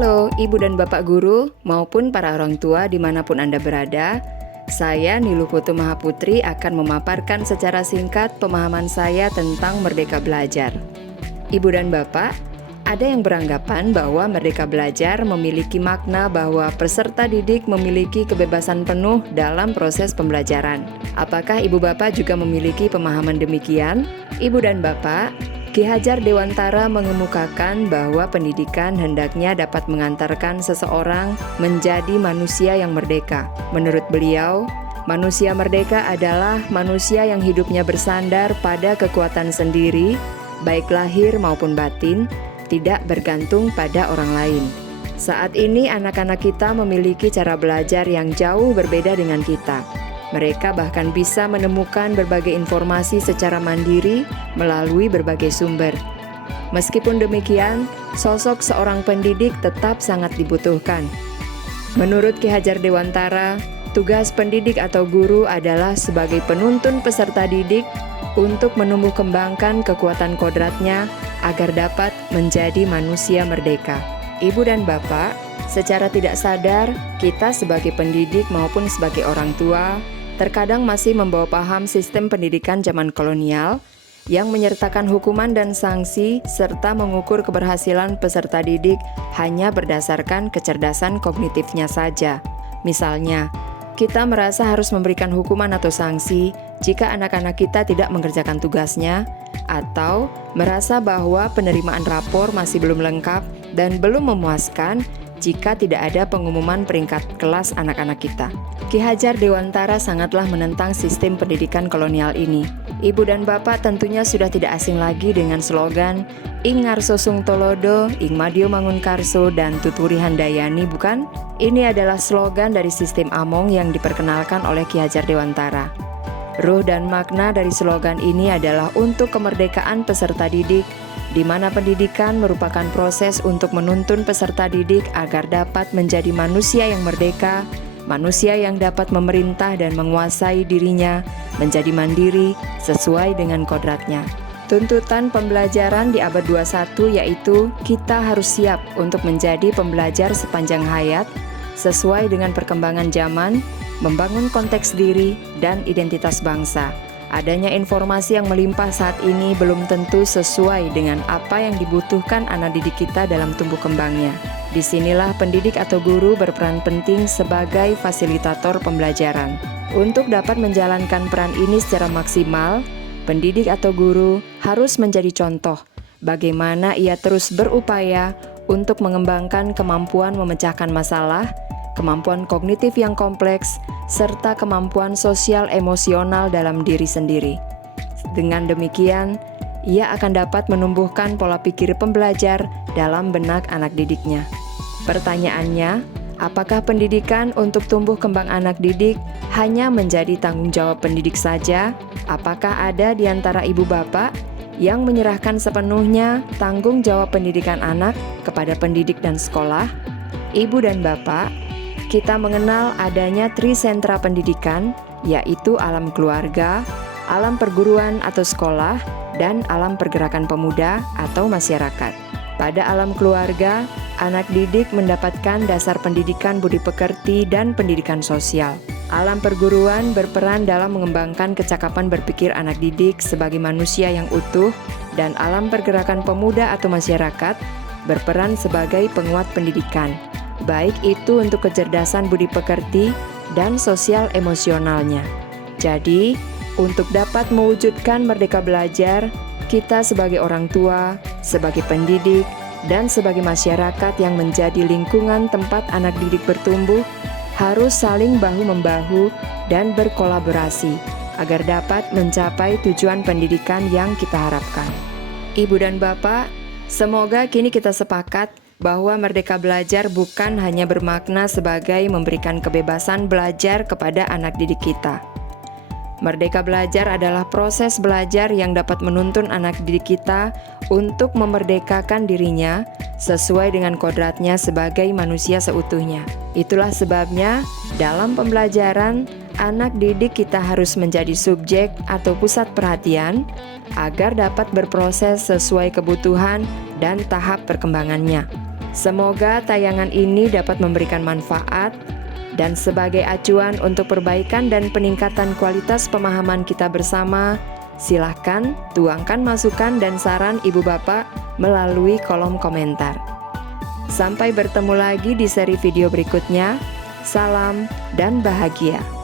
Halo Ibu dan Bapak Guru maupun para orang tua dimanapun Anda berada. Saya Niluh Putu Mahaputri akan memaparkan secara singkat pemahaman saya tentang Merdeka Belajar. Ibu dan Bapak, ada yang beranggapan bahwa Merdeka Belajar memiliki makna bahwa peserta didik memiliki kebebasan penuh dalam proses pembelajaran. Apakah Ibu Bapak juga memiliki pemahaman demikian? Ibu dan Bapak, Ki Hajar Dewantara mengemukakan bahwa pendidikan hendaknya dapat mengantarkan seseorang menjadi manusia yang merdeka. Menurut beliau, manusia merdeka adalah manusia yang hidupnya bersandar pada kekuatan sendiri, baik lahir maupun batin, tidak bergantung pada orang lain. Saat ini anak-anak kita memiliki cara belajar yang jauh berbeda dengan kita. Mereka bahkan bisa menemukan berbagai informasi secara mandiri melalui berbagai sumber. Meskipun demikian, sosok seorang pendidik tetap sangat dibutuhkan. Menurut Ki Hajar Dewantara, tugas pendidik atau guru adalah sebagai penuntun peserta didik untuk menumbuh kembangkan kekuatan kodratnya agar dapat menjadi manusia merdeka. Ibu dan Bapak, secara tidak sadar, kita sebagai pendidik maupun sebagai orang tua terkadang masih membawa paham sistem pendidikan zaman kolonial yang menyertakan hukuman dan sanksi serta mengukur keberhasilan peserta didik hanya berdasarkan kecerdasan kognitifnya saja. Misalnya, kita merasa harus memberikan hukuman atau sanksi jika anak-anak kita tidak mengerjakan tugasnya, atau merasa bahwa penerimaan rapor masih belum lengkap dan belum memuaskan jika tidak ada pengumuman peringkat kelas anak-anak kita. Ki Hajar Dewantara sangatlah menentang sistem pendidikan kolonial ini. Ibu dan Bapak tentunya sudah tidak asing lagi dengan slogan Ing Ngarso Sung Tolodo, Ing Madio Mangunkarso, dan Tuturi Handayani, bukan? Ini adalah slogan dari sistem Among yang diperkenalkan oleh Ki Hajar Dewantara. Ruh dan makna dari slogan ini adalah untuk kemerdekaan peserta didik, di mana pendidikan merupakan proses untuk menuntun peserta didik agar dapat menjadi manusia yang merdeka, manusia yang dapat memerintah dan menguasai dirinya, menjadi mandiri sesuai dengan kodratnya. Tuntutan pembelajaran di abad 21 yaitu kita harus siap untuk menjadi pembelajar sepanjang hayat, sesuai dengan perkembangan zaman, membangun konteks diri dan identitas bangsa. Adanya informasi yang melimpah saat ini belum tentu sesuai dengan apa yang dibutuhkan anak didik kita dalam tumbuh kembangnya. Disinilah pendidik atau guru berperan penting sebagai fasilitator pembelajaran. Untuk dapat menjalankan peran ini secara maksimal, pendidik atau guru harus menjadi contoh bagaimana ia terus berupaya untuk mengembangkan kemampuan memecahkan masalah, kemampuan kognitif yang kompleks, serta kemampuan sosial emosional dalam diri sendiri. Dengan demikian, ia akan dapat menumbuhkan pola pikir pembelajar dalam benak anak didiknya. Pertanyaannya, apakah pendidikan untuk tumbuh kembang anak didik hanya menjadi tanggung jawab pendidik saja? Apakah ada di antara ibu bapak yang menyerahkan sepenuhnya tanggung jawab pendidikan anak kepada pendidik dan sekolah? Ibu dan bapak, kita mengenal adanya trisentra pendidikan, yaitu alam keluarga, alam perguruan atau sekolah, dan alam pergerakan pemuda atau masyarakat. Pada alam keluarga, anak didik mendapatkan dasar pendidikan budi pekerti dan pendidikan sosial. Alam perguruan berperan dalam mengembangkan kecakapan berpikir anak didik sebagai manusia yang utuh, dan alam pergerakan pemuda atau masyarakat berperan sebagai penguat pendidikan, baik itu untuk kecerdasan budi pekerti dan sosial emosionalnya. Jadi, untuk dapat mewujudkan merdeka belajar, kita sebagai orang tua, sebagai pendidik, dan sebagai masyarakat yang menjadi lingkungan tempat anak didik bertumbuh, harus saling bahu-membahu dan berkolaborasi agar dapat mencapai tujuan pendidikan yang kita harapkan. Ibu dan Bapak, semoga kini kita sepakat bahwa merdeka belajar bukan hanya bermakna sebagai memberikan kebebasan belajar kepada anak didik kita. Merdeka belajar adalah proses belajar yang dapat menuntun anak didik kita untuk memerdekakan dirinya sesuai dengan kodratnya sebagai manusia seutuhnya. Itulah sebabnya dalam pembelajaran, anak didik kita harus menjadi subjek atau pusat perhatian agar dapat berproses sesuai kebutuhan dan tahap perkembangannya. Semoga tayangan ini dapat memberikan manfaat dan sebagai acuan untuk perbaikan dan peningkatan kualitas pemahaman kita bersama. Silahkan tuangkan masukan dan saran Ibu Bapak melalui kolom komentar. Sampai bertemu lagi di seri video berikutnya. Salam dan bahagia.